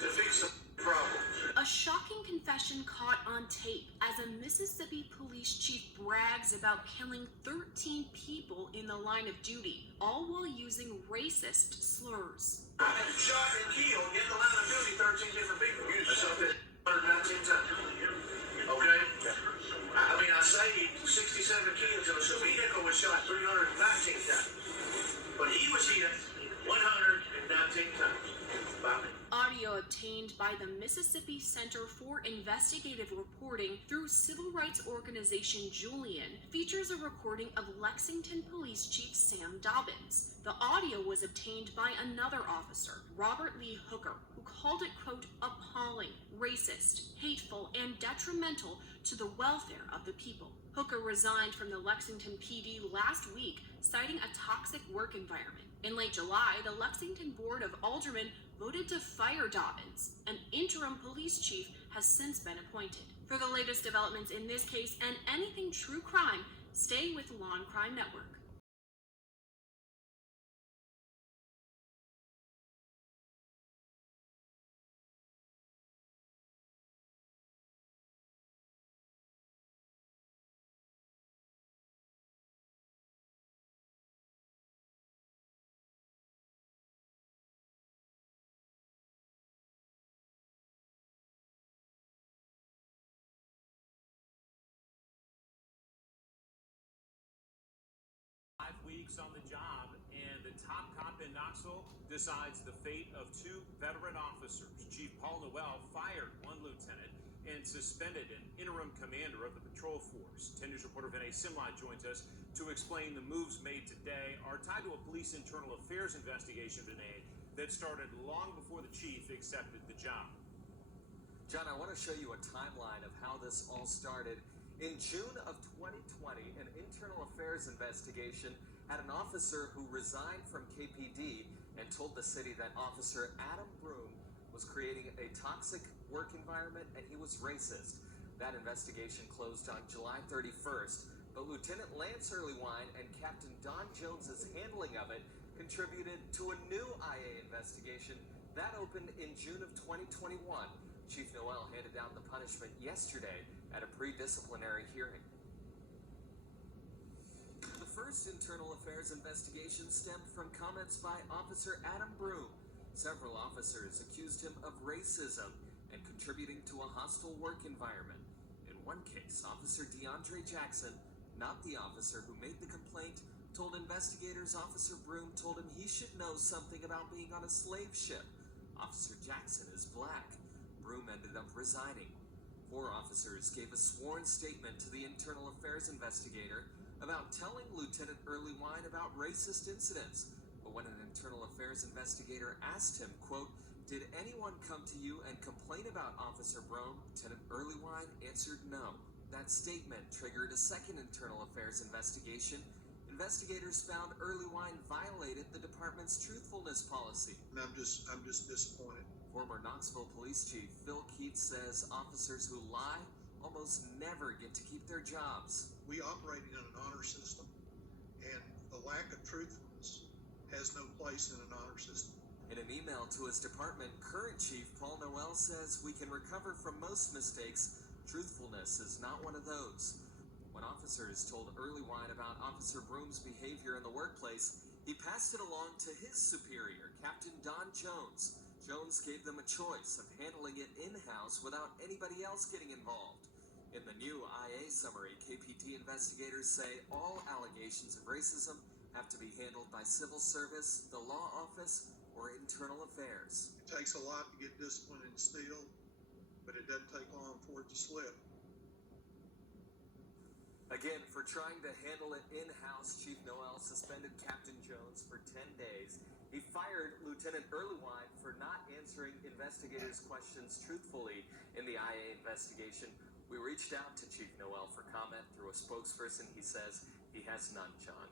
to fix the problem. A shocking confession caught on tape as a Mississippi police chief brags about killing 13 people in the line of duty, all while using racist slurs. I have shot and killed in the line of duty 13 different people. So that's 119 times. Okay? I mean, I saved 67 kids in a vehicle was shot 319 times. But he was hit 119 times by me. Audio obtained by the Mississippi Center for Investigative Reporting through civil rights organization Julian features a recording of Lexington Police Chief Sam Dobbins. The audio was obtained by another officer, Robert Lee Hooker, who called it, quote, appalling, racist, hateful, and detrimental to the welfare of the people. Hooker resigned from the Lexington PD last week, citing a toxic work environment. In late July, the Lexington Board of Aldermen voted to fire Dobbins. An interim police chief has since been appointed. For the latest developments in this case and anything true crime, stay with Law and Crime Network. Weeks on the job, and the top cop in Knoxville decides the fate of two veteran officers. Chief Paul Noel fired one lieutenant and suspended an interim commander of the patrol force. 10 News reporter Vinay Simlot joins us to explain the moves made today are tied to a police internal affairs investigation, Vinay, that started long before the chief accepted the job. John, I want to show you a timeline of how this all started. In June of 2020, an internal affairs investigation had an officer who resigned from KPD and told the city that Officer Adam Broom was creating a toxic work environment and he was racist. That investigation closed on July 31st, but Lieutenant Lance Earlywine and Captain Don Jones's handling of it contributed to a new IA investigation that opened in June of 2021. Chief Noel handed down the punishment yesterday at a pre-disciplinary hearing. The first internal affairs investigation stemmed from comments by Officer Adam Broom. Several officers accused him of racism and contributing to a hostile work environment. In one case, Officer DeAndre Jackson, not the officer who made the complaint, told investigators Officer Broom told him he should know something about being on a slave ship. Officer Jackson is black. Broom ended up resigning. 4 officers gave a sworn statement to the internal affairs investigator about telling Lieutenant Earlywine about racist incidents. But when an internal affairs investigator asked him, quote, did anyone come to you and complain about Officer Broom? Lieutenant Earlywine answered no. That statement triggered a second internal affairs investigation. Investigators found Earlywine violated the department's truthfulness policy. And I'm just disappointed. Former Knoxville Police Chief Phil Keats says officers who lie almost never get to keep their jobs. We operate in an honor system, and the lack of truthfulness has no place in an honor system. In an email to his department, current Chief Paul Noel says we can recover from most mistakes. Truthfulness is not one of those. When officers told Earlywine about Officer Broom's behavior in the workplace, he passed it along to his superior, Captain Don Jones. Jones gave them a choice of handling it in-house without anybody else getting involved. In the new IA summary, KPD investigators say all allegations of racism have to be handled by civil service, the law office, or internal affairs. It takes a lot to get discipline instilled, but it doesn't take long for it to slip. Again, for trying to handle it in-house, Chief Noel suspended Captain Jones for 10 days. He fired Lieutenant Earlywine for not answering investigators' questions truthfully in the IA investigation. We reached out to Chief Noel for comment through a spokesperson. He says he has none, John.